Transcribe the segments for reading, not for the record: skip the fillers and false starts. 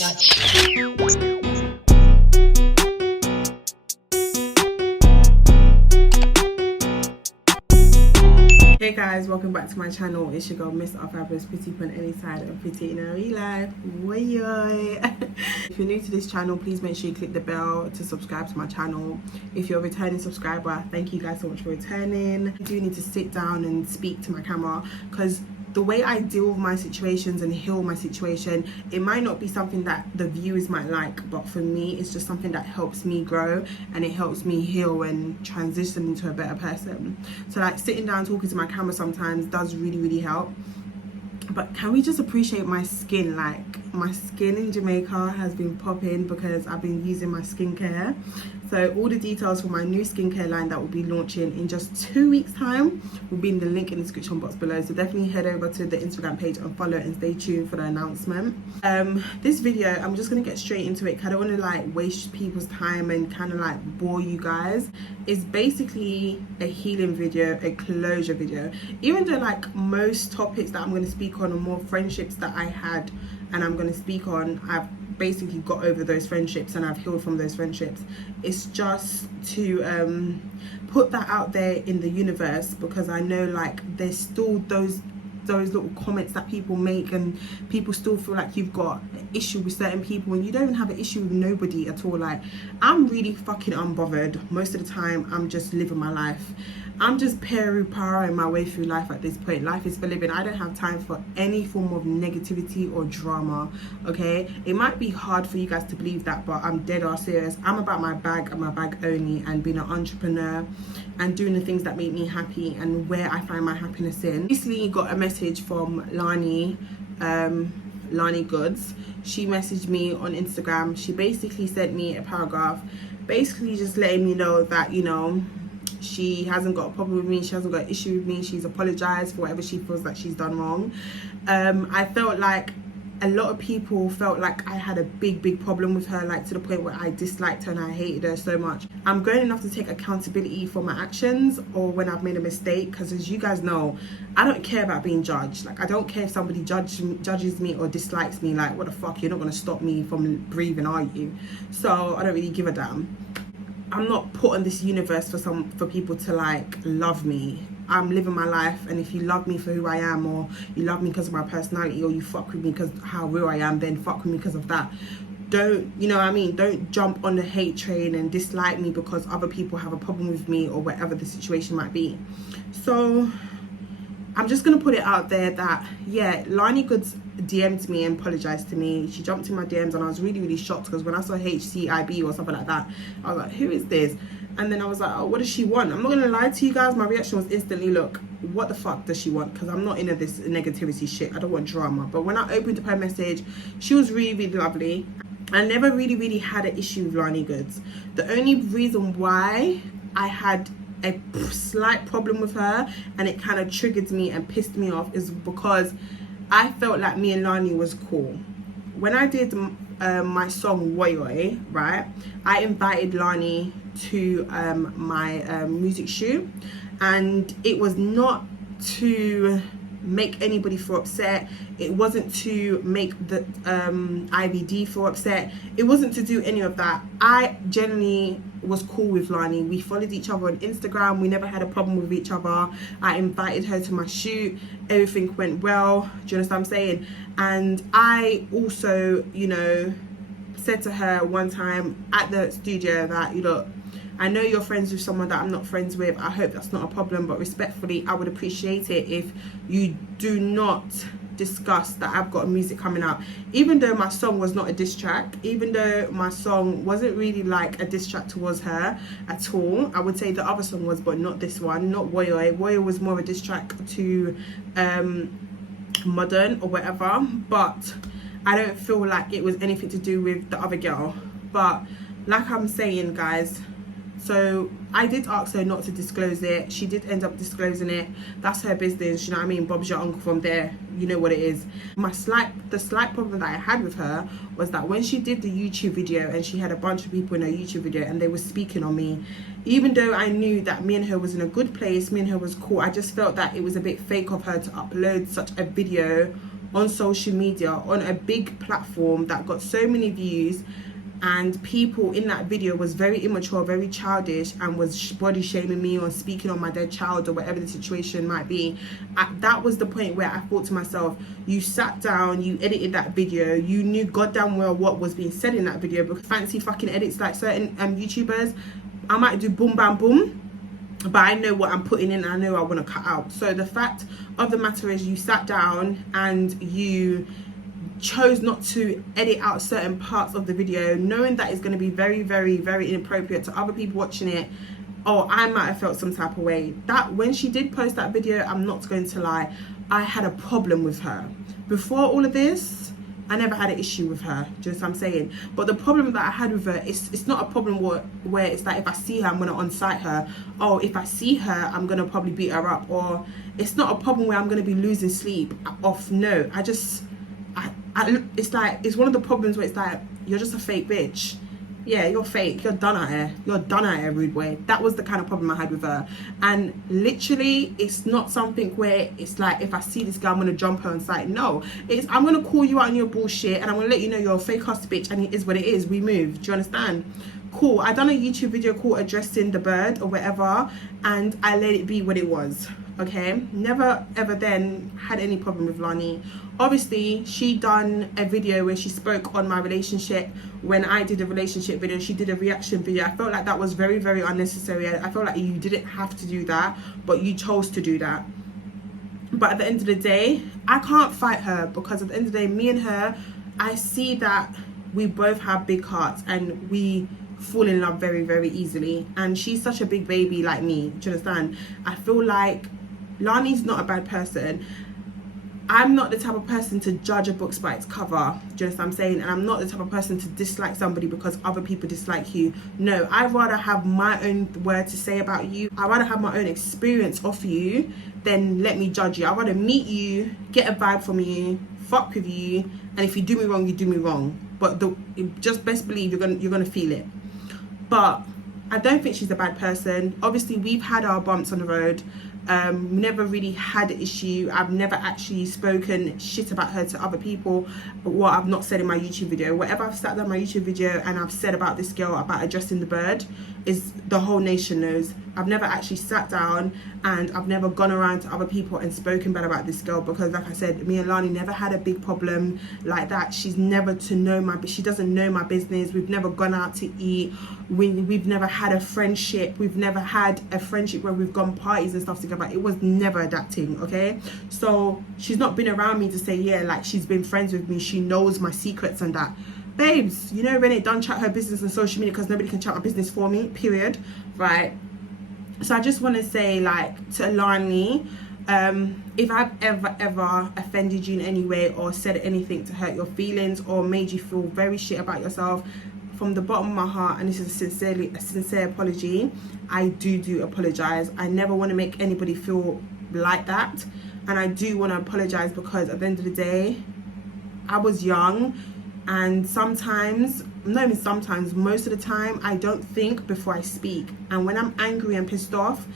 Hey guys, welcome back to my channel. It's your girl Miss Fabulous Pretty on any side of pretty in a real life. If you're new to this channel, please make sure you click the bell to subscribe to my channel. If you're a returning subscriber, thank you guys so much for returning. I do need to sit down and speak to my camera because the way I deal with my situations and heal my situation, it might not be something that the viewers might like, but for me it's just something that helps me grow and it helps me heal and transition into a better person. So like sitting down talking to my camera sometimes does really help. But can we just appreciate my skin? Like my skin in Jamaica has been popping because I've been using my skincare. So all the details for my new skincare line that will be launching in just 2 weeks time will be in the link in the description box below. So definitely head over to the Instagram page and follow and stay tuned for the announcement. This video, I'm just gonna get straight into it because I don't want to like waste people's time and kind of like bore you guys. It's basically a healing video, a closure video. Even though like most topics that I'm going to speak on are more friendships that I had and I'm going to speak on, I've basically got over those friendships and I've healed from those friendships. It's just to put that out there in the universe because I know like there's still those little comments that people make and people still feel like you've got an issue with certain people and you don't have an issue with nobody at all. Like I'm really fucking unbothered most of the time. I'm just living my life. I'm just powering my way through life at this point. Life is for living. I don't have time for any form of negativity or drama, okay? It might be hard for you guys to believe that, but I'm dead ass serious. I'm about my bag and my bag only, and being an entrepreneur and doing the things that make me happy and where I find my happiness in. Recently got a message from Lani, Lonnie Good. She messaged me on Instagram. She basically sent me a paragraph basically just letting me know that, you know, she hasn't got a problem with me, she hasn't got an issue with me, she's apologized for whatever she feels like she's done wrong. I felt like a lot of people felt like I had a big problem with her, like to the point where I disliked her and I hated her so much. I'm grown enough to take accountability for my actions or when I've made a mistake, because as you guys know, I don't care about being judged. Like I don't care if somebody judges me or dislikes me. Like what the fuck, you're not going to stop me from breathing, are you? So I don't really give a damn. I'm not put on this universe for people to like love me. I'm living my life, and if you love me for who I am, or you love me because of my personality, or you fuck with me because how real I am, then fuck with me because of that. Don't, you know what I mean? Don't jump on the hate train and dislike me because other people have a problem with me or whatever the situation might be. So I'm just gonna put it out there that yeah, Lonnie Good DM'd me and apologized to me. She jumped in my DMs and I was really shocked because when I saw HCIB or something like that, I was like, who is this? And then I was like, oh, what does she want? I'm not gonna lie to you guys, my reaction was instantly, look, what the fuck does she want? Because I'm not into this negativity shit. I don't want drama. But when I opened up her message, she was really lovely. I never really had an issue with Lonnie Good. The only reason why I had a slight problem with her and it kind of triggered me and pissed me off is because I felt like me and Lani was cool. When I did my song Woy, right, I invited Lani to my music shoot, and it was not to make anybody feel upset. It wasn't to make the IBD feel upset. It wasn't to do any of that. I generally was cool with Lani. We followed each other on Instagram. We never had a problem with each other. I invited her to my shoot. Everything went well. Do you understand what I'm saying? And I also, you know, said to her one time at the studio that, you know, I know you're friends with someone that I'm not friends with. I hope that's not a problem, but respectfully, I would appreciate it if you do not discuss that I've got music coming out. Even though my song was not a diss track, even though my song wasn't really like a diss track towards her at all, I would say the other song was, but not this one, not Woyo. Woyo was more of a diss track to Modern or whatever, but I don't feel like it was anything to do with the other girl. But like I'm saying, guys, so I did ask her not to disclose it. She did end up disclosing it. That's her business, you know what I mean? Bob's your uncle from there, you know what it is. The slight problem that I had with her was that when she did the YouTube video and she had a bunch of people in her YouTube video and they were speaking on me, even though I knew that me and her was in a good place, me and her was cool, I just felt that it was a bit fake of her to upload such a video on social media, on a big platform that got so many views, and people in that video was very immature, very childish, and was body shaming me or speaking on my dead child or whatever the situation might be. That was the point where I thought to myself, you sat down, you edited that video, you knew goddamn well what was being said in that video, because fancy fucking edits like certain YouTubers, I might do boom bam boom, but I know what I'm putting in and I know I want to cut out. So the fact of the matter is, you sat down and you chose not to edit out certain parts of the video, knowing that it's going to be very, very, very inappropriate to other people watching it. Or I might have felt some type of way. That when she did post that video, I'm not going to lie, I had a problem with her. Before all of this, I never had an issue with her, do you know what I'm saying? But the problem that I had with her, it's not a problem where it's like, if I see her, I'm going to on-site her. Or if I see her, I'm going to probably beat her up. Or it's not a problem where I'm going to be losing sleep off. No, it's like, it's one of the problems where it's like, you're just a fake bitch. Yeah, you're fake, you're done at her, rude boy. That was the kind of problem I had with her. And literally, it's not something where it's like, if I see this girl, I'm gonna jump her on sight. No, it's, I'm gonna call you out on your bullshit, and I'm gonna let you know you're a fake ass bitch, and it is what it is. We move. Do you understand? Cool. I done a YouTube video called addressing the bird or whatever, and I let it be what it was. Okay, never ever then had any problem with Lani. Obviously, she done a video where she spoke on my relationship. When I did a relationship video, she did a reaction video. I felt like that was very, very unnecessary. I felt like you didn't have to do that, but you chose to do that. But at the end of the day, I can't fight her, because at the end of the day, me and her, I see that we both have big hearts and we fall in love very, very easily. And she's such a big baby like me, do you understand? I feel like Lani's not a bad person. I'm not the type of person to judge a book by its cover, do you know what I'm saying? And I'm not the type of person to dislike somebody because other people dislike you. No, I'd rather have my own word to say about you. I'd rather have my own experience of you than let me judge you. I'd rather meet you, get a vibe from you, fuck with you, and if you do me wrong, you do me wrong. But just best believe you're gonna feel it. But I don't think she's a bad person. Obviously, we've had our bumps on the road. Never really had an issue. I've never actually spoken shit about her to other people, what I've not said in my YouTube video. Whatever I've sat on my YouTube video and I've said about this girl, about addressing the bird, is the whole nation knows. I've never actually sat down and I've never gone around to other people and spoken bad about this girl, because like I said, me and Lani never had a big problem like that. She's never she doesn't know my business. We've never gone out to eat. We've never had a friendship. We've never had a friendship where we've gone parties and stuff together. It was never that thing, okay? So she's not been around me to say, yeah, like she's been friends with me, she knows my secrets and that. Babes, you know Renee don't chat her business on social media because nobody can chat my business for me, period, right? So I just want to say, like, to Lani, if I've ever offended you in any way or said anything to hurt your feelings or made you feel very shit about yourself, from the bottom of my heart, and this is a sincere apology, I do apologize. I never want to make anybody feel like that, and I do want to apologize because at the end of the day, I was young, and sometimes, not even sometimes, most of the time, I don't think before I speak. And when I'm angry and pissed off,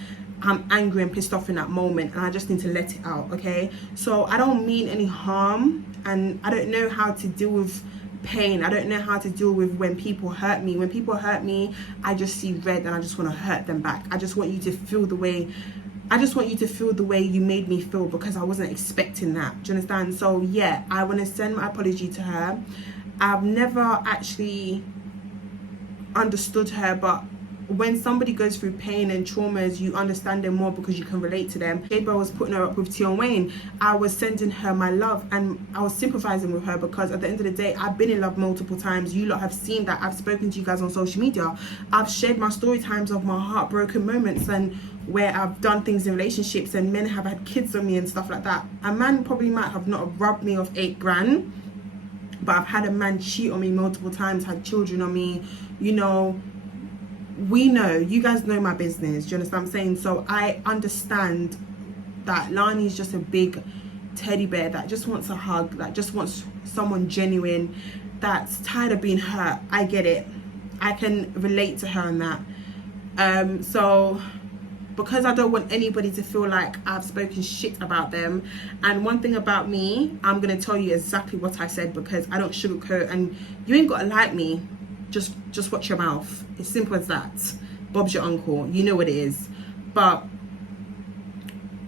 I'm angry and pissed off in that moment, and I just need to let it out, okay? So I don't mean any harm, and I don't know how to deal with pain. I don't know how to deal with when people hurt me. When people hurt me, I just see red and I just want to hurt them back. I just want you to feel the way you made me feel, because I wasn't expecting that. Do you understand? So yeah, I want to send my apology to her. I've never actually understood her, but when somebody goes through pain and traumas, you understand them more because you can relate to them. Gabriel was putting her up with Tion Wayne. I was sending her my love and I was sympathizing with her, because at the end of the day, I've been in love multiple times. You lot have seen that. I've spoken to you guys on social media. I've shared my story times of my heartbroken moments and where I've done things in relationships and men have had kids on me and stuff like that. A man probably might have not rubbed me off 8 grand, but I've had a man cheat on me multiple times, had children on me, you know. We know, you guys know my business, do you understand what I'm saying? So I understand that Lani's just a big teddy bear that just wants a hug, that just wants someone genuine, that's tired of being hurt. I get it. I can relate to her on that. So because I don't want anybody to feel like I've spoken shit about them. And one thing about me, I'm gonna tell you exactly what I said, because I don't sugarcoat, and you ain't gotta like me. Just watch your mouth. It's simple as that. Bob's your uncle, you know what it is. But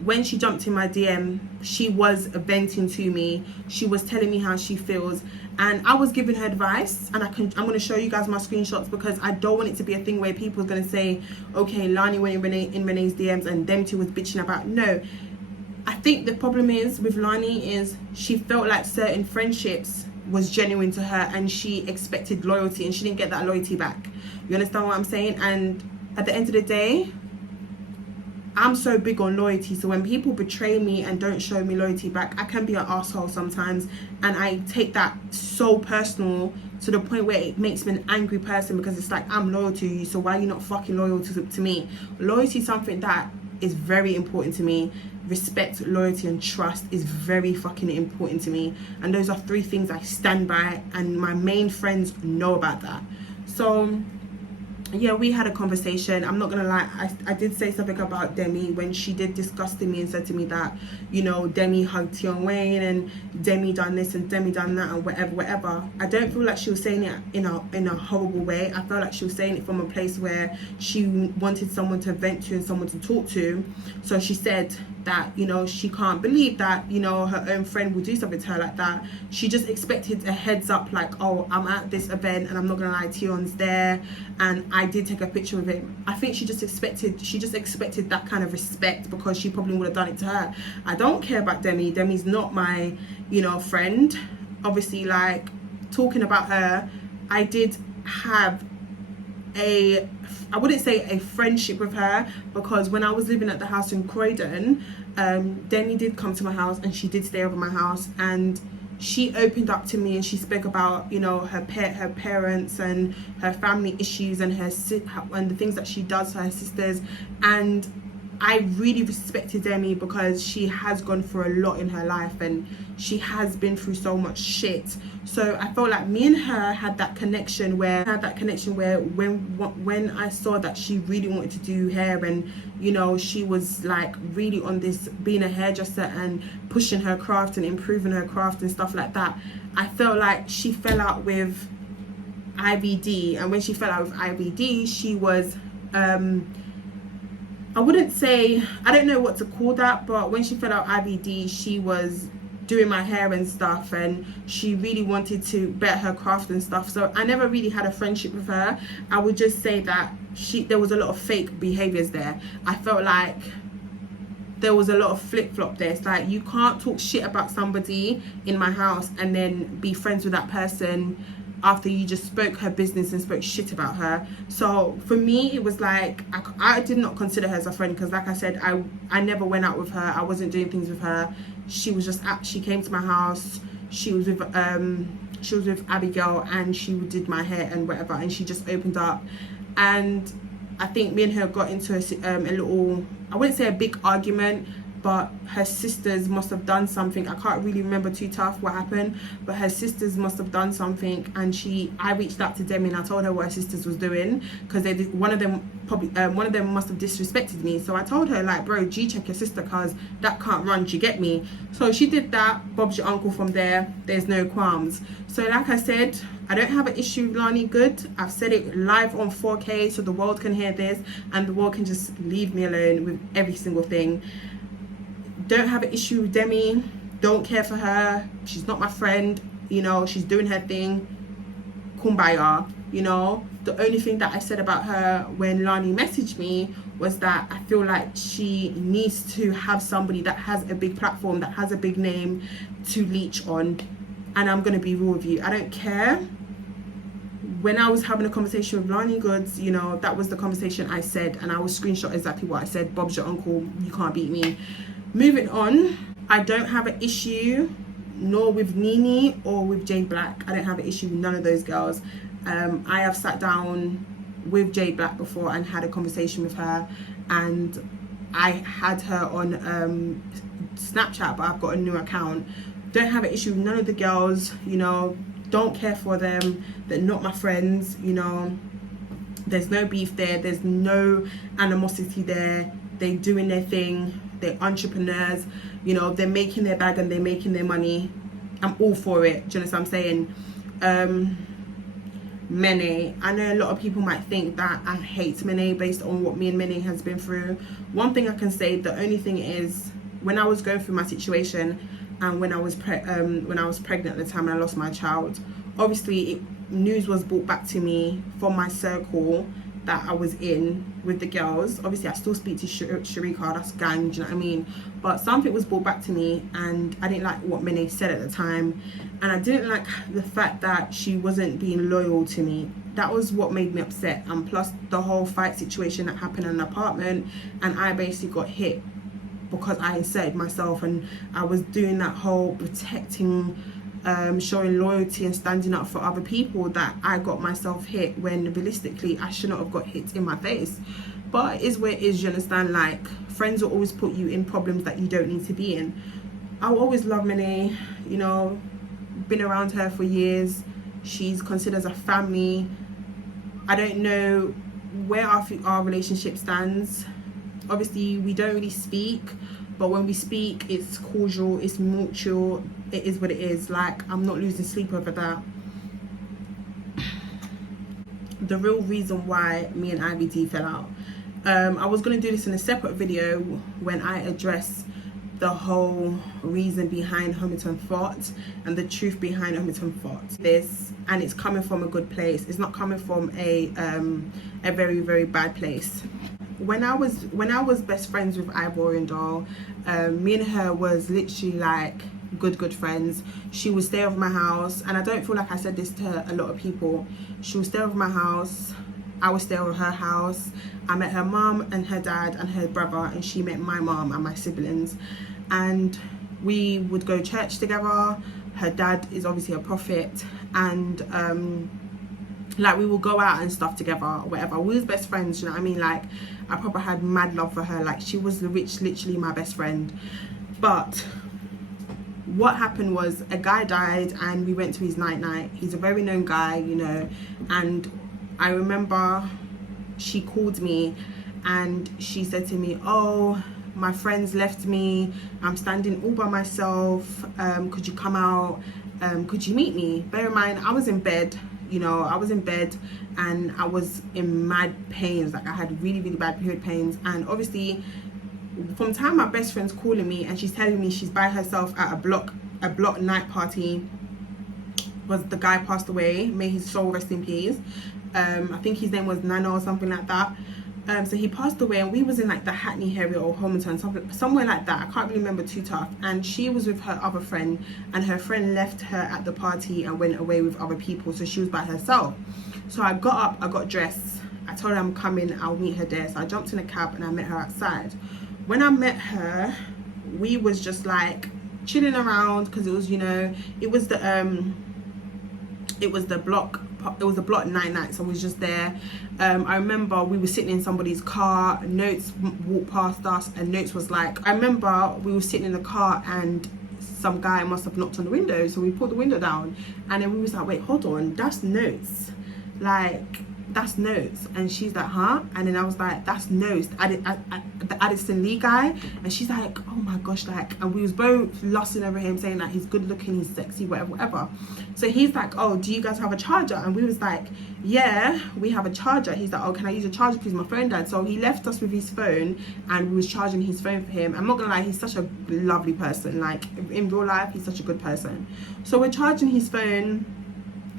when she jumped in my DM, she was venting to me. She was telling me how she feels, and I was giving her advice. And I'm going to show you guys my screenshots, because I don't want it to be a thing where people are going to say, okay, Lani went in Renee's DMs and them two was bitching about. No, I think the problem is with Lani is she felt like certain friendships was genuine to her, and she expected loyalty, and she didn't get that loyalty back. You understand what I'm saying? And at the end of the day, I'm so big on loyalty, so when people betray me and don't show me loyalty back, I can be an asshole sometimes, and I take that so personal to the point where it makes me an angry person, because it's like, I'm loyal to you, so why are you not fucking loyal to me? Loyalty is something that is very important to me. Respect, loyalty and trust is very fucking important to me, and those are 3 things I stand by, and my main friends know about that. So yeah, we had a conversation. I'm not gonna lie, I did say something about Demi when she did discuss to me and said to me that, you know, Demi hugged Tion Wayne and Demi done this and Demi done that and whatever. I don't feel like she was saying it in a horrible way. I felt like she was saying it from a place where she wanted someone to vent to and someone to talk to. So she said that, you know, she can't believe that, you know, her own friend will do something to her like that. She just expected a heads up, like, oh, I'm at this event and I'm not gonna lie, Tion's there and I did take a picture of him. I think she just expected that kind of respect, because she probably would have done it to her. I don't care about Demi. Demi's not my, you know, friend. Obviously, like, talking about her, I did have I wouldn't say a friendship with her, because when I was living at the house in Croydon, Demi did come to my house and she did stay over my house, and she opened up to me and she spoke about, you know, her parents and her family issues and and the things that she does for her sisters. And I really respected Demi, because she has gone through a lot in her life and she has been through so much shit. So I felt like me and her had that connection where when I saw that she really wanted to do hair, and, you know, she was like really on this being a hairdresser and pushing her craft and improving her craft and stuff like that, I felt like she fell out with IBD. And when she fell out with IBD, she was I wouldn't say, I don't know what to call that, but when she fell out IBD, she was doing my hair and stuff, and she really wanted to better her craft and stuff. So I never really had a friendship with her. I would just say that there was a lot of fake behaviors there. I felt like there was a lot of flip-flop there. It's like, you can't talk shit about somebody in my house and then be friends with that person after you just spoke her business and spoke shit about her. So for me, it was like, I did not consider her as a friend, because like I said, I never went out with her. I wasn't doing things with her. She was just she came to my house, she was with Abigail, and she did my hair and whatever, and she just opened up. And I think me and her got into a little, I wouldn't say a big argument, but her sisters must have done something. I can't really remember too tough what happened, but her sisters must have done something, and I reached out to Demi and I told her what her sisters was doing, because one of them must have disrespected me. So I told her, like, bro, check your sister, cause that can't run, do you get me? So she did that. Bob's your uncle from there. There's no qualms. So like I said, I don't have an issue with Lonnie Good. I've said it live on 4K so the world can hear this, and the world can just leave me alone with every single thing. Don't have an issue with Demi. Don't care for her. She's not my friend. You know, she's doing her thing. Kumbaya. You know, the only thing that I said about her when Lani messaged me was that I feel like she needs to have somebody that has a big platform, that has a big name to leech on. And I'm going to be real with you. I don't care. When I was having a conversation with Lonnie Good, you know, that was the conversation I said, and I will screenshot exactly what I said. Bob's your uncle. You can't beat me. Moving on, I don't have an issue nor with Nini or with Jade Black. I don't have an issue with none of those girls. I have sat down with Jade Black before and had a conversation with her, and I had her on Snapchat, but I've got a new account. Don't have an issue with none of the girls, you know, don't care for them. They're not my friends, you know. There's no beef there. There's no animosity there. they doing their thing, they're entrepreneurs, you know, they're making their bag and they're making their money. I'm all for it. Do you know what I'm saying? Minnie, I know a lot of people might think that I hate Minnie based on what me and Minnie has been through. One thing I can say, the only thing is, when I was going through my situation and when I was pregnant at the time and I lost my child, obviously news was brought back to me from my circle that I was in with the girls. Obviously I still speak to Sharika, that's gang, do you know what I mean? But something was brought back to me and I didn't like what Minnie said at the time, and I didn't like the fact that she wasn't being loyal to me. That was what made me upset. And plus the whole fight situation that happened in an apartment, and I basically got hit because I inserted myself, and I was doing that whole protecting, showing loyalty and standing up for other people, that I got myself hit when realistically I should not have got hit in my face. But it is where it is, you understand? Like, friends will always put you in problems that you don't need to be in. I'll always love Minnie, you know, been around her for years. She's considered as a family. I don't know where our relationship stands. Obviously we don't really speak, but when we speak it's cordial, it's mutual, it is what it is. Like, I'm not losing sleep over that. The real reason why me and Ivy D fell out, I was going to do this in a separate video when I address the whole reason behind Homerton Fort and the truth behind Homerton Fort. This, and it's coming from a good place. It's not coming from a very, very bad place. When I was best friends with Ivorian Doll, me and her was literally like good friends. She would stay over my house, and I don't feel like I said this to a lot of people. She would stay over my house, I would stay over her house. I met her mom and her dad and her brother, and she met my mom and my siblings, and we would go to church together. Her dad is obviously a prophet, and like, we will go out and stuff together, whatever. We was best friends, you know what I mean? Like, I probably had mad love for her. Like, she was literally my best friend. But what happened was, a guy died and we went to his night. He's a very known guy, you know, and I remember she called me and she said to me, oh, my friends left me, I'm standing all by myself, could you come out, could you meet me? Bear in mind, I was in bed, you know, I was in bed and I was in mad pains. Like, I had really bad period pains, and obviously from time my best friend's calling me and she's telling me she's by herself at a block night party. Was the guy passed away, may his soul rest in peace. I think his name was Nana or something like that. So he passed away, and we was in like the Hackney area or Homerton, somewhere like that. I can't really remember too tough. And she was with her other friend, and her friend left her at the party and went away with other people, so she was by herself. So I got up, I got dressed, I told her I'm coming, I'll meet her there. So I jumped in a cab and I met her outside. When I met her, we was just like chilling around, because it was, you know, it was the block night, so we was just there. I remember we were sitting in somebody's car, Notes walked past us, and Notes was like, I remember we were sitting in the car and some guy must have knocked on the window, so we pulled the window down, and then we was like, wait, hold on, that's Notes, like, that's Notes. And she's like, huh? And then I was like, that's Notes, the Addison Lee guy. And she's like, oh my gosh, like, and we was both lusting over him, saying that he's good looking, he's sexy, whatever. So he's like, oh, do you guys have a charger? And we was like, yeah, we have a charger. He's like, oh, can I use your charger please, my phone died. So he left us with his phone, and we was charging his phone for him. I'm not gonna lie, he's such a lovely person. Like, in real life, he's such a good person. So we're charging his phone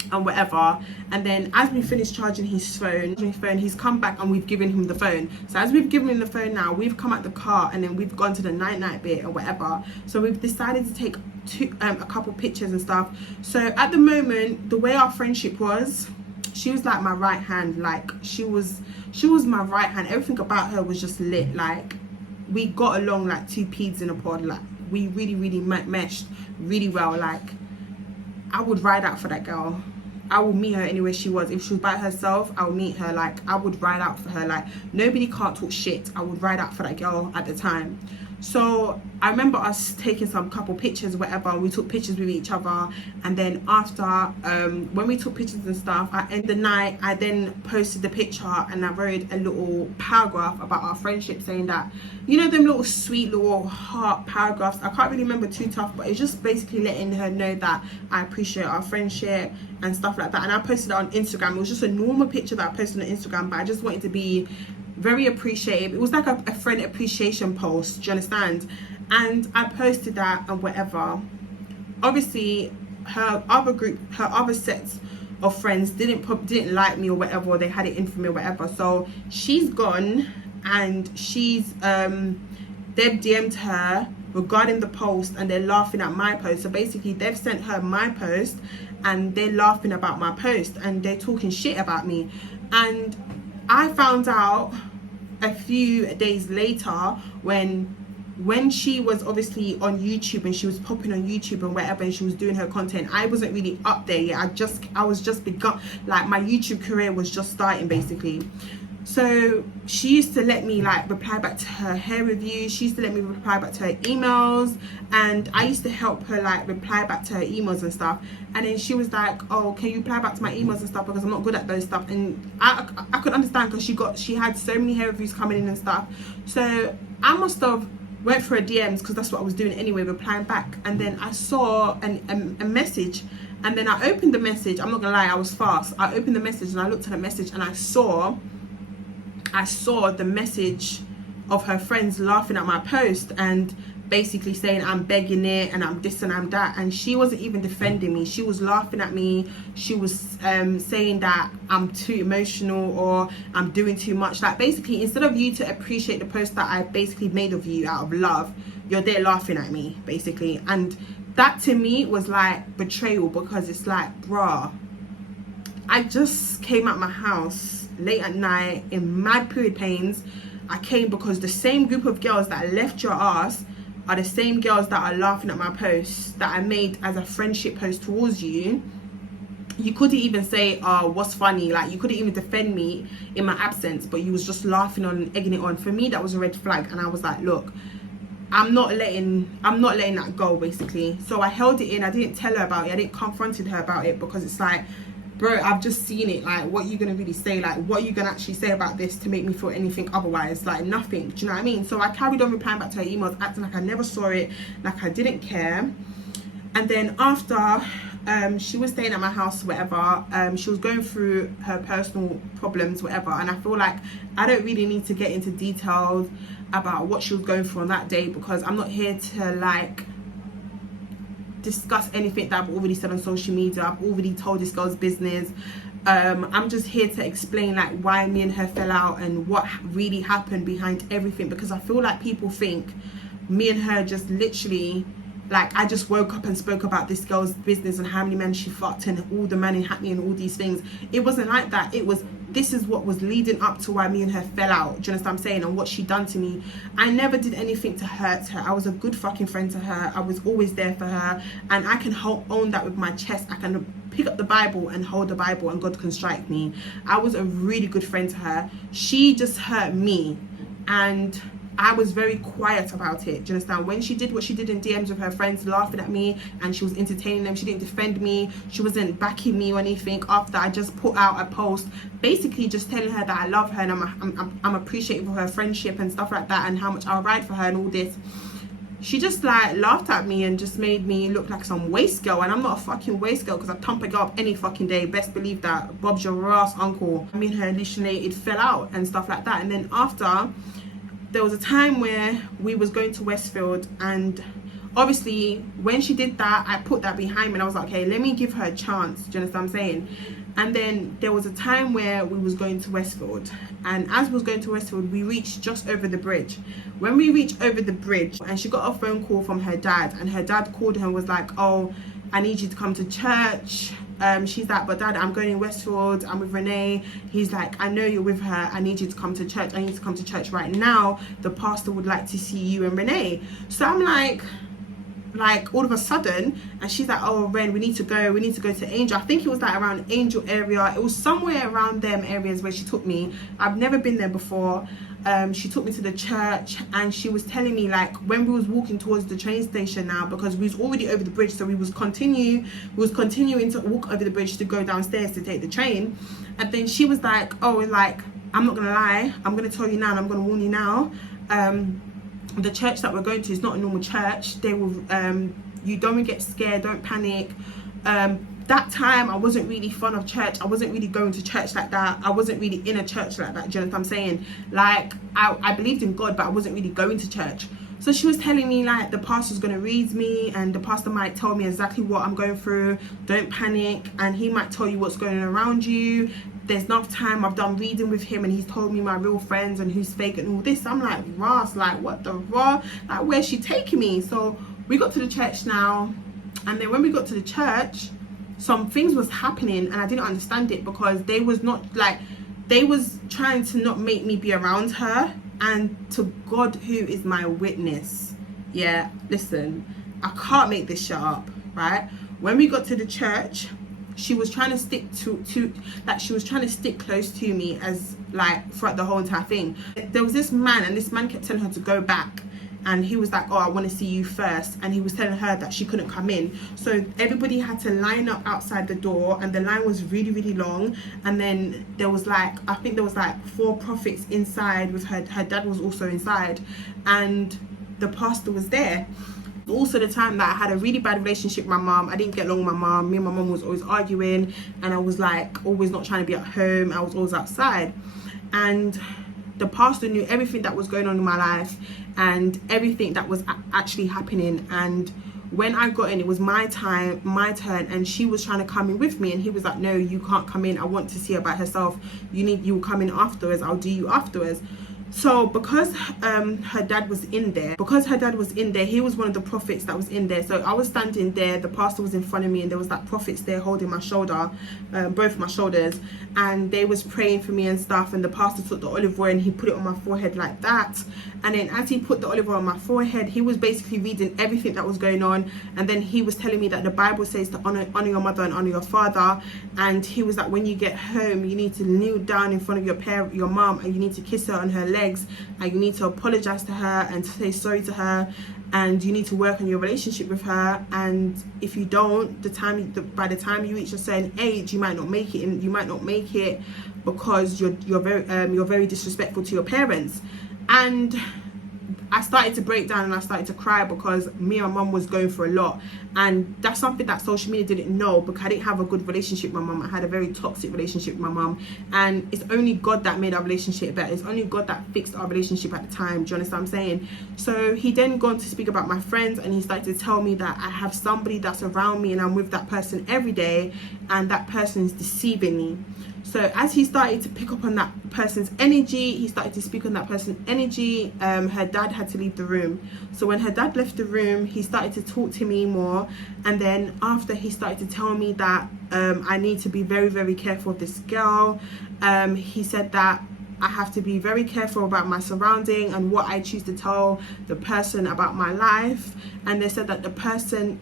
and whatever, and then as we finished charging his phone, he's come back and we've given him the phone. So as we've given him the phone now, we've come out the car and then we've gone to the night bit or whatever. So we've decided to take a couple pictures and stuff. So at the moment, the way our friendship was, she was like my right hand. Like, she was my right hand. Everything about her was just lit. Like, we got along like two peas in a pod. Like, we really meshed really well. Like, I would ride out for that girl. I will meet her anywhere she was. If she was by herself, I would meet her. Like, I would ride out for her. Like, nobody can't talk shit. I would ride out for that girl at the time. So I remember us taking some couple pictures, whatever. We took pictures with each other, and then after when we took pictures and stuff, at the end of the night, I then posted the picture and I wrote a little paragraph about our friendship, saying that, you know, them little sweet little heart paragraphs. I can't really remember too tough, but it's just basically letting her know that I appreciate our friendship and stuff like that. And I posted it on Instagram. It was just a normal picture that I posted on Instagram, but I just wanted to be very appreciative. It was like a friend appreciation post, do you understand? And I posted that and whatever. Obviously her other sets of friends didn't like me or whatever, or they had it in for me or whatever. So she's gone and she's they've DM'd her regarding the post, and they're laughing at my post. So basically they've sent her my post and they're laughing about my post and they're talking shit about me. And I found out a few days later when she was obviously on YouTube and she was popping on YouTube and whatever, and she was doing her content. I wasn't really up there yet. I was just begun, like my YouTube career was just starting basically. So she used to let me like reply back to her hair reviews. She used to let me reply back to her emails, and I used to help her like reply back to her emails and stuff. And then she was like, oh, can you reply back to my emails and stuff, because I'm not good at those stuff. And I could understand, because she had so many hair reviews coming in and stuff. So I must have went for her DMs, because that's what I was doing anyway, replying back. And then I saw a message, and then I opened the message. I'm not gonna lie, I was fast. I opened the message and I looked at the message, and I saw the message of her friends laughing at my post and basically saying I'm begging it and I'm this and I'm that. And she wasn't even defending me. She was laughing at me. She was saying that I'm too emotional or I'm doing too much. Like basically, instead of you to appreciate the post that I basically made of you out of love, you're there laughing at me basically. And that to me was like betrayal, because it's like, bruh, I just came out my house late at night in mad period pains. I came because the same group of girls that left your ass are the same girls that are laughing at my posts that I made as a friendship post towards you. You couldn't even say, oh, what's funny? Like, you couldn't even defend me in my absence, but you was just laughing on and egging it on. For me, that was a red flag, and I was like, look, I'm not letting that go basically. So I held it in. I didn't tell her about it. I didn't confront her about it, because it's like, bro, I've just seen it. Like, what are you gonna really say? Like, what are you gonna actually say about this to make me feel anything otherwise? Like, nothing. Do you know what I mean? So I carried on replying back to her emails, acting like I never saw it, like I didn't care. And then after she was staying at my house, whatever, she was going through her personal problems, whatever, and I feel like I don't really need to get into details about what she was going through on that day, because I'm not here to like discuss anything that I've already said on social media. I've already told this girl's business. I'm just here to explain like why me and her fell out and what really happened behind everything, because I feel like people think me and her just literally, like, I just woke up and spoke about this girl's business and how many men she fucked and all the money happening and all these things. It wasn't like that. It was, this is what was leading up to why me and her fell out. Do you understand what I'm saying? And what she done to me. I never did anything to hurt her. I was a good fucking friend to her. I was always there for her, and I can own that with my chest. I can pick up the Bible and hold the Bible, and God can strike me. I was a really good friend to her. She just hurt me, and I was very quiet about it. Do you understand? When she did what she did in DMs with her friends laughing at me and she was entertaining them, she didn't defend me, she wasn't backing me or anything. After I just put out a post basically just telling her that I love her and I'm appreciative of her friendship and stuff like that, and how much I'll ride for her and all this, she just like laughed at me and just made me look like some waste girl. And I'm not a fucking waste girl, because I thump a girl up any fucking day. Best believe that. Bob's your ass uncle. I mean, her initially it fell out and stuff like that. And then after, there was a time where we was going to Westfield, and obviously when she did that, I put that behind me and I was like, okay, let me give her a chance. Do you understand what I'm saying? And then there was a time where we was going to Westfield, and as we was going to Westfield, we reached just over the bridge. When we reached over the bridge, and she got a phone call from her dad, and her dad called her and was like, oh, I need you to come to church. She's like, but dad, I'm going in Westfield, I'm with Renee. He's like, I know you're with her, I need you to come to church. I need to come to church right now. The pastor would like to see you and Renee. So I'm like, like all of a sudden, and she's like, oh Ren, we need to go to Angel. I think it was like around Angel area, it was somewhere around them areas where she took me. I've never been there before. She took me to the church, and she was telling me, like, when we was walking towards the train station now, because we was already over the bridge, so we was continuing to walk over the bridge to go downstairs to take the train. And then she was like, oh, like, I'm not gonna lie, I'm gonna tell you now, and I'm gonna warn you now, the church that we're going to is not a normal church. They will you don't get scared, don't panic. That time I wasn't really fond of church. I wasn't really going to church like that. I wasn't really in a church like that. Do you know what I'm saying? Like, I believed in God, but I wasn't really going to church. So she was telling me, like, the pastor's going to read me, and the pastor might tell me exactly what I'm going through. Don't panic. And he might tell you what's going on around you. There's enough time. I've done reading with him, and he's told me my real friends and who's fake and all this. I'm like, Ross, like, what the raw? Like, where's she taking me? So we got to the church now. And then when we got to the church, some things was happening, and I didn't understand it, because they was not, like, they was trying to not make me be around her. And to God, who is my witness, yeah, listen, I can't make this shit up, right? When we got to the church, she was trying to stick she was trying to stick close to me, as like throughout the whole entire thing. There was this man, and this man kept telling her to go back. And he was like, oh, I want to see you first. And he was telling her that she couldn't come in. So everybody had to line up outside the door, and the line was really, really long. And then there was like, I think there was like 4 prophets inside with her. Her dad was also inside, and the pastor was there. Also the time that I had a really bad relationship with my mom. I didn't get along with my mom. Me and my mom was always arguing, and I was like always not trying to be at home. I was always outside. And the pastor knew everything that was going on in my life and everything that was actually happening. And when I got in, it was my turn, and she was trying to come in with me, and he was like, no, you can't come in. I want to see her by herself. You will come in afterwards. I'll do you afterwards. So because her dad was in there, he was one of the prophets that was in there. So I was standing there, the pastor was in front of me, and there was like prophets there holding my shoulder, both my shoulders, and they was praying for me and stuff. And the pastor took the olive oil and he put it on my forehead like that. And then as he put the olive oil on my forehead, he was basically reading everything that was going on. And then he was telling me that the Bible says to honor your mother and honor your father. And he was like, when you get home, you need to kneel down in front of your mom, and you need to kiss her on her legs, and you need to apologize to her and say sorry to her, and you need to work on your relationship with her. And if you don't, by the time you reach a certain age, you might not make it, because you're very disrespectful to your parents. And I started to break down and I started to cry, because me and my mum was going for a lot. And that's something that social media didn't know, because I didn't have a good relationship with my mum. I had a very toxic relationship with my mum, and it's only God that made our relationship better. It's only God that fixed our relationship at the time. Do you understand what I'm saying? So he then gone to speak about my friends, and he started to tell me that I have somebody that's around me and I'm with that person every day, and that person is deceiving me. So as he started to pick up on that person's energy, he started to speak on that person's energy, her dad had to leave the room. So when her dad left the room, he started to talk to me more. And then after, he started to tell me that I need to be very, very careful of this girl. He said that I have to be very careful about my surrounding and what I choose to tell the person about my life. And they said that the person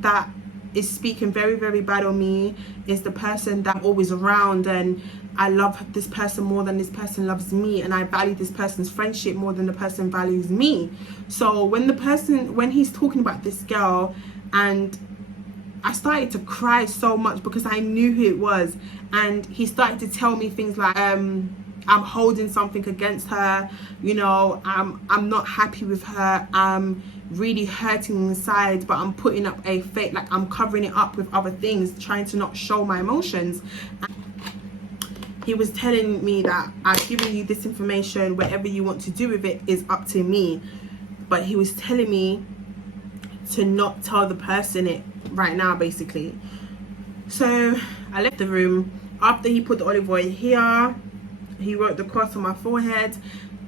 that is speaking very, very bad on me is the person that I'm always around, and I love this person more than this person loves me, and I value this person's friendship more than the person values me. So when he's talking about this girl, and I started to cry so much because I knew who it was. And he started to tell me things like I'm holding something against her, you know, I'm not happy with her, I'm really hurting inside, but I'm putting up a fake, like I'm covering it up with other things, trying to not show my emotions. He was telling me that I've given you this information, whatever you want to do with it is up to me. But he was telling me to not tell the person it right now, basically. So I left the room. After he put the olive oil here, he wrote the cross on my forehead.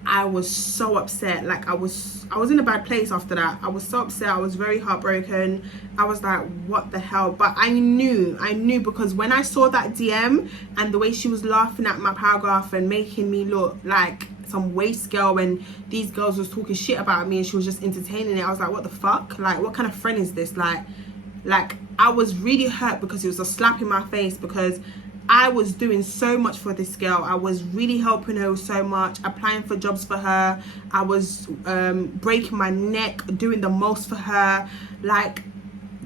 I was so upset. Like I was in a bad place after that. I was so upset. I was very heartbroken. I was like, what the hell? But I knew because when I saw that DM and the way she was laughing at my paragraph and making me look like some waste girl, and these girls was talking shit about me and she was just entertaining it, I was like, what the fuck? Like, what kind of friend is this? Like I was really hurt because it was a slap in my face, because I was doing so much for this girl. I was really helping her so much, applying for jobs for her. I was breaking my neck, doing the most for her, like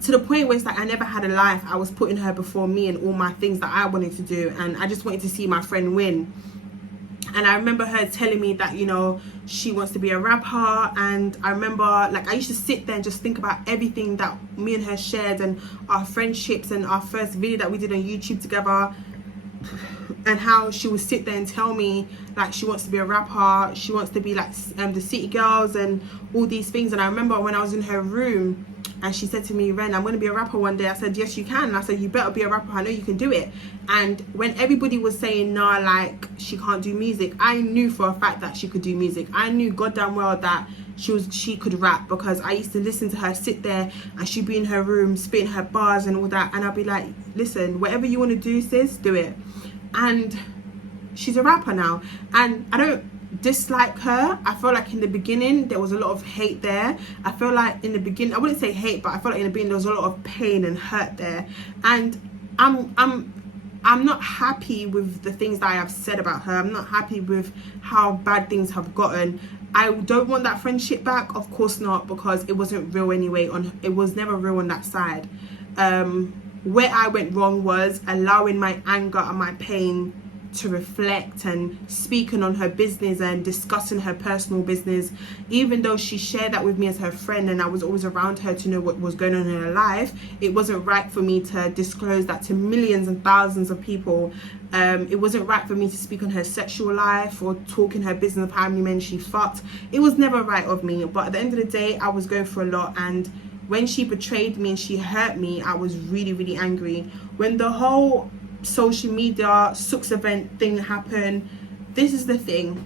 to the point where it's like I never had a life. I was putting her before me and all my things that I wanted to do, and I just wanted to see my friend win. And I remember her telling me that, you know, she wants to be a rapper. And I remember, like, I used to sit there and just think about everything that me and her shared, and our friendships, and our first video that we did on YouTube together, and how she would sit there and tell me like she wants to be a rapper, she wants to be like the City Girls and all these things. And I remember when I was in her room and she said to me, Ren, I'm going to be a rapper one day. I said, yes, you can. And I said, you better be a rapper. I know you can do it. And when everybody was saying, nah, like she can't do music, I knew for a fact that she could do music. I knew goddamn well that she could rap, because I used to listen to her sit there and she'd be in her room spitting her bars and all that, and I'd be like, listen, whatever you want to do, sis, do it. And she's a rapper now, and I don't dislike her. I feel like in the beginning there was a lot of hate there. I feel like in the beginning, I wouldn't say hate, but I feel like in the beginning there was a lot of pain and hurt there, and I'm not happy with the things that I have said about her. I'm not happy with how bad things have gotten. I don't want that friendship back, of course not, because it wasn't real anyway. It was never real on that side. Where I went wrong was allowing my anger and my pain to reflect and speaking on her business and discussing her personal business, even though she shared that with me as her friend and I was always around her to know what was going on in her life. It wasn't right for me to disclose that to millions and thousands of people. It wasn't right for me to speak on her sexual life or talk in her business of how many men she fucked. It was never right of me. But at the end of the day, I was going through a lot, and when she betrayed me and she hurt me, I was really, really angry. When the whole social media Sooks event thing happened, this is the thing.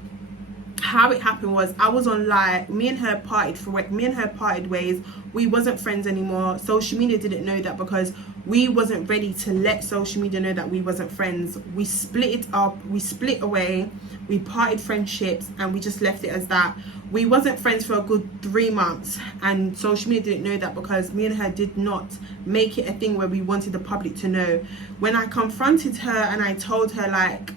How it happened was I was on live, me and her parted ways. We wasn't friends anymore. Social media didn't know that, because we wasn't ready to let social media know that we wasn't friends. We split it up, we split away, we parted friendships, and we just left it as that. We wasn't friends for a good 3 months, and social media didn't know that, because me and her did not make it a thing where we wanted the public to know. When I confronted her and I told her, like,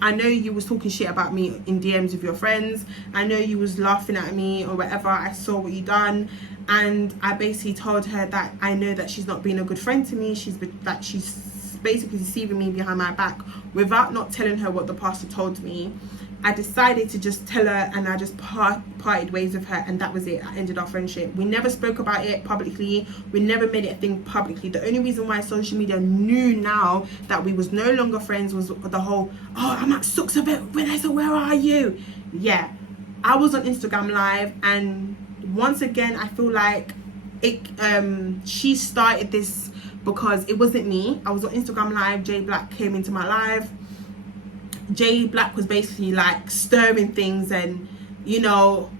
I know you was talking shit about me in DMs with your friends, I know you was laughing at me or whatever, I saw what you done, and I basically told her that I know that she's not being a good friend to me, she's basically deceiving me behind my back, without not telling her what the pastor told me. I decided to just tell her, and I just parted ways with her, and that was it. I ended our friendship. We never spoke about it publicly. We never made it a thing publicly. The only reason why social media knew now that we was no longer friends was the whole, oh, I'm at Sooks event, Vanessa, where are you? Yeah, I was on Instagram Live, and once again, I feel like she started this because it wasn't me. I was on Instagram Live, Jay Black came into my live. Jay Black was basically like stirring things and, you know,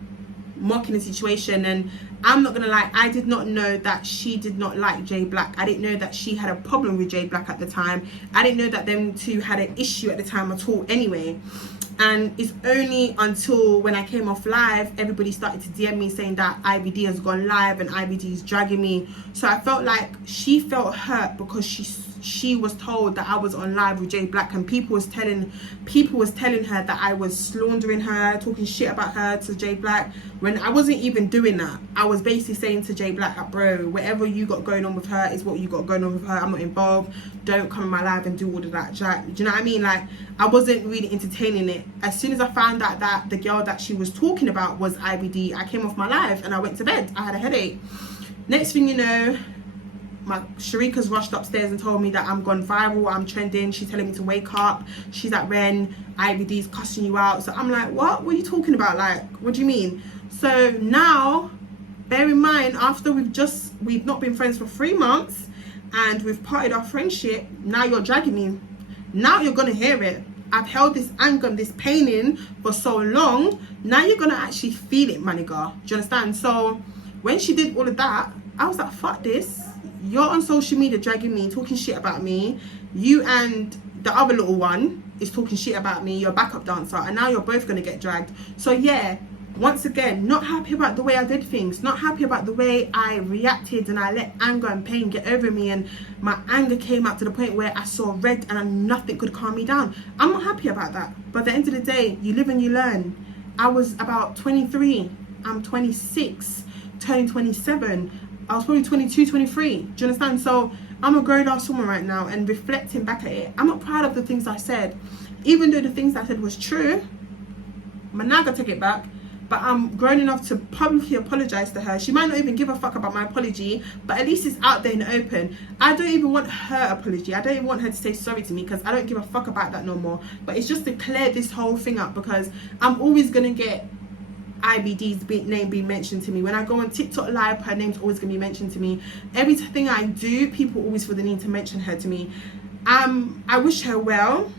mocking the situation. And I'm not gonna lie, I did not know that she did not like Jay Black. I didn't know that she had a problem with Jay Black at the time. I didn't know that them two had an issue at the time at all anyway. And it's only until when I came off live, everybody started to DM me saying that IBD has gone live and IBD is dragging me. So I felt like she felt hurt because she was told that I was on live with Jay Black, and people was telling her that I was slandering her, talking shit about her to Jay Black, when I wasn't even doing that. I was basically saying to Jay Black, like, bro, whatever you got going on with her is what you got going on with her. I'm not involved. Don't come in my live and do all of that. Do you know what I mean? Like, I wasn't really entertaining it. As soon as I found out that the girl that she was talking about was IBD, I came off my live and I went to bed. I had a headache. Next thing you know, my Sharika's rushed upstairs and told me that I'm gone viral, I'm trending. She's telling me to wake up. She's like, Ren, IBD's cussing you out. So I'm like, what are you talking about? Like, what do you mean? So now, bear in mind, after we've not been friends for 3 months and we've parted our friendship, now you're dragging me. Now you're gonna hear it. I've held this anger and this pain in for so long. Now you're gonna actually feel it, my nigga. Do you understand? So when she did all of that, I was like, fuck this. You're on social media dragging me, talking shit about me. You and the other little one is talking shit about me, your backup dancer, and now you're both gonna get dragged. So yeah, once again, not happy about the way I did things, not happy about the way I reacted, and I let anger and pain get over me, and my anger came out to the point where I saw red and nothing could calm me down. I'm not happy about that. But at the end of the day, you live and you learn. I was about 23, I'm 26, turning 27. I was probably 22, 23. Do you understand? So I'm a grown ass woman right now, and reflecting back at it, I'm not proud of the things I said. Even though the things I said was true, I'm not gonna take it back. But I'm grown enough to publicly apologize to her. She might not even give a fuck about my apology, but at least it's out there in the open. I don't even want her apology. I don't even want her to say sorry to me, because I don't give a fuck about that no more. But it's just to clear this whole thing up, because I'm always gonna get IBD's name being mentioned to me. When I go on TikTok live, her name's always gonna be mentioned to me. Everything I do, people always feel the need to mention her to me. I wish her well.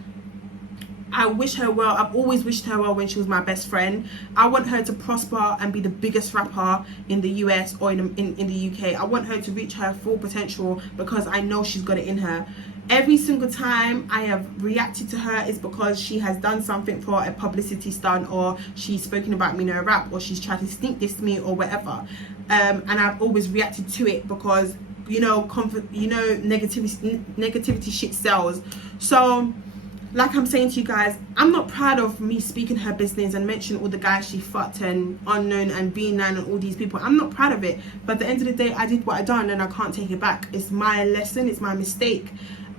I wish her well. I've always wished her well when she was my best friend. I want her to prosper and be the biggest rapper in the US or in the UK. I want her to reach her full potential, because I know she's got it in her. Every single time I have reacted to her is because she has done something for a publicity stunt, or she's spoken about me in her rap, or she's tried to stink this to me or whatever. And I've always reacted to it because, you know, negativity shit sells. So like I'm saying to you guys, I'm not proud of me speaking her business and mentioning all the guys she fucked and unknown and B9 and all these people. I'm not proud of it. But at the end of the day, I did what I done, and I can't take it back. It's my lesson. It's my mistake.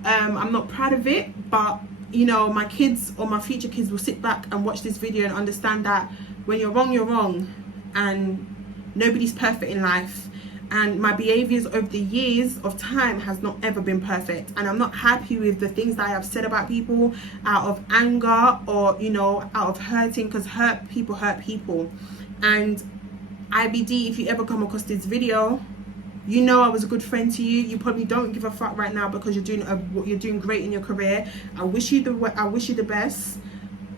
I'm not proud of it, but you know, my kids or my future kids will sit back and watch this video and understand that when you're wrong, and nobody's perfect in life. And my behaviors over the years of time has not ever been perfect, and I'm not happy with the things that I have said about people out of anger, or you know, out of hurting, because hurt people. And IBD, if you ever come across this video, you know I was a good friend to you. You probably don't give a fuck right now, because you're doing great in your career. I wish you the best.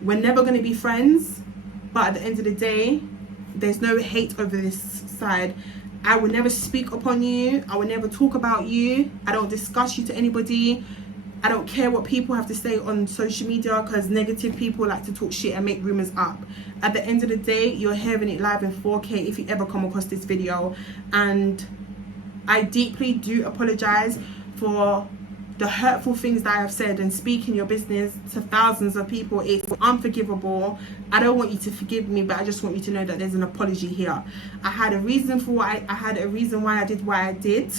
We're never going to be friends, but at the end of the day, there's no hate over this side. I will never speak upon you. I will never talk about you. I don't discuss you to anybody. I don't care what people have to say on social media, because negative people like to talk shit and make rumors up. At the end of the day, you're hearing it live in 4K if you ever come across this video. And I deeply do apologize for the hurtful things that I have said, and speaking your business to thousands of people. It's unforgivable. I don't want you to forgive me, but I just want you to know that there's an apology here. I had a reason for why I did what I did,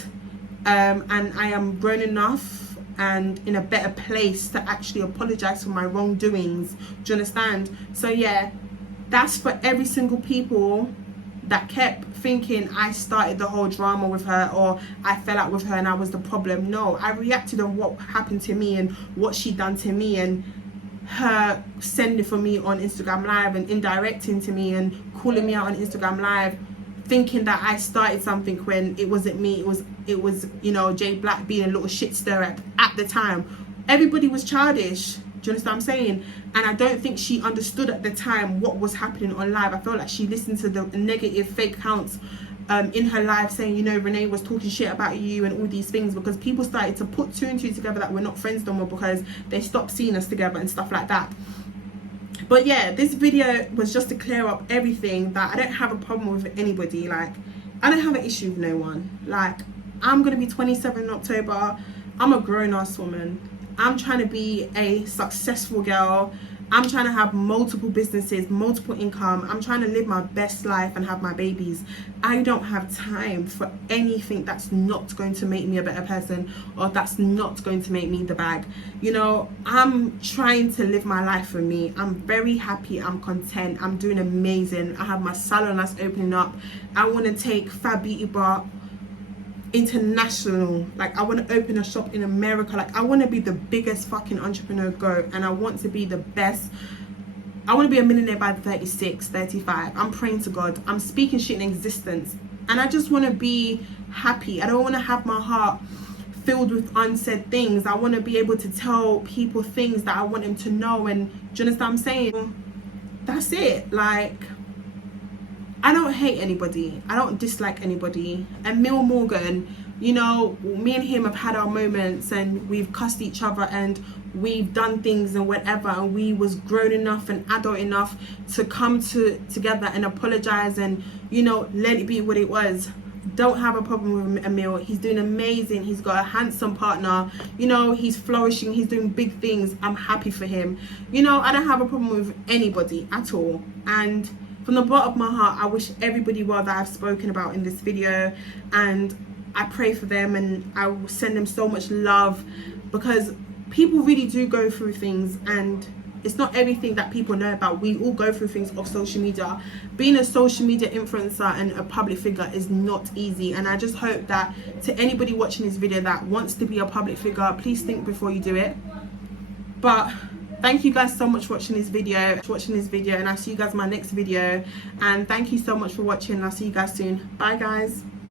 and I am grown enough and in a better place to actually apologize for my wrongdoings. Do you understand? So yeah, that's for every single people that kept thinking I started the whole drama with her, or I fell out with her and I was the problem. No, I reacted on what happened to me and what she done to me, and her sending for me on Instagram Live and indirecting to me and calling me out on Instagram Live, thinking that I started something when it wasn't me. It was you know, Jay Black being a little shit stirrer at the time. Everybody was childish. Do you understand what I'm saying? And I don't think she understood at the time what was happening on live. I felt like she listened to the negative fake accounts in her live, saying, you know, Renee was talking shit about you and all these things, because people started to put two and two together that we're not friends no more, because they stopped seeing us together and stuff like that. But yeah, this video was just to clear up everything, that I don't have a problem with anybody. Like, I don't have an issue with no one. Like, I'm gonna be 27 in October. I'm a grown-ass woman. I'm trying to be a successful girl. I'm trying to have multiple businesses, multiple income. I'm trying to live my best life and have my babies. I don't have time for anything that's not going to make me a better person, or that's not going to make me the bag. You know, I'm trying to live my life for me. I'm very happy. I'm content. I'm doing amazing. I have my salon that's opening up. I want to take Fab Beauty Bar international. Like, I want to open a shop in America. Like, I want to be the biggest fucking entrepreneur go, and I want to be the best. I want to be a millionaire by 36, 35. I'm praying to God. I'm speaking shit in existence, and I just want to be happy. I don't want to have my heart filled with unsaid things. I want to be able to tell people things that I want them to know. And do you understand what I'm saying? That's it. Like, I don't hate anybody, I don't dislike anybody. And Emile Morgan, you know, me and him have had our moments, and we've cussed each other, and we've done things and whatever, and we was grown enough and adult enough to come together and apologize, and, you know, let it be what it was. Don't have a problem with Emile. He's doing amazing. He's got a handsome partner, you know, he's flourishing, he's doing big things. I'm happy for him. You know, I don't have a problem with anybody at all. And from the bottom of my heart, I wish everybody well that I've spoken about in this video, and I pray for them, and I will send them so much love, because people really do go through things, and it's not everything that people know about. We all go through things off social media. Being a social media influencer and a public figure is not easy, and I just hope that to anybody watching this video that wants to be a public figure, please think before you do it. But thank you guys so much for watching this video, and I'll see you guys in my next video. And thank you so much for watching. I'll see you guys soon. Bye guys.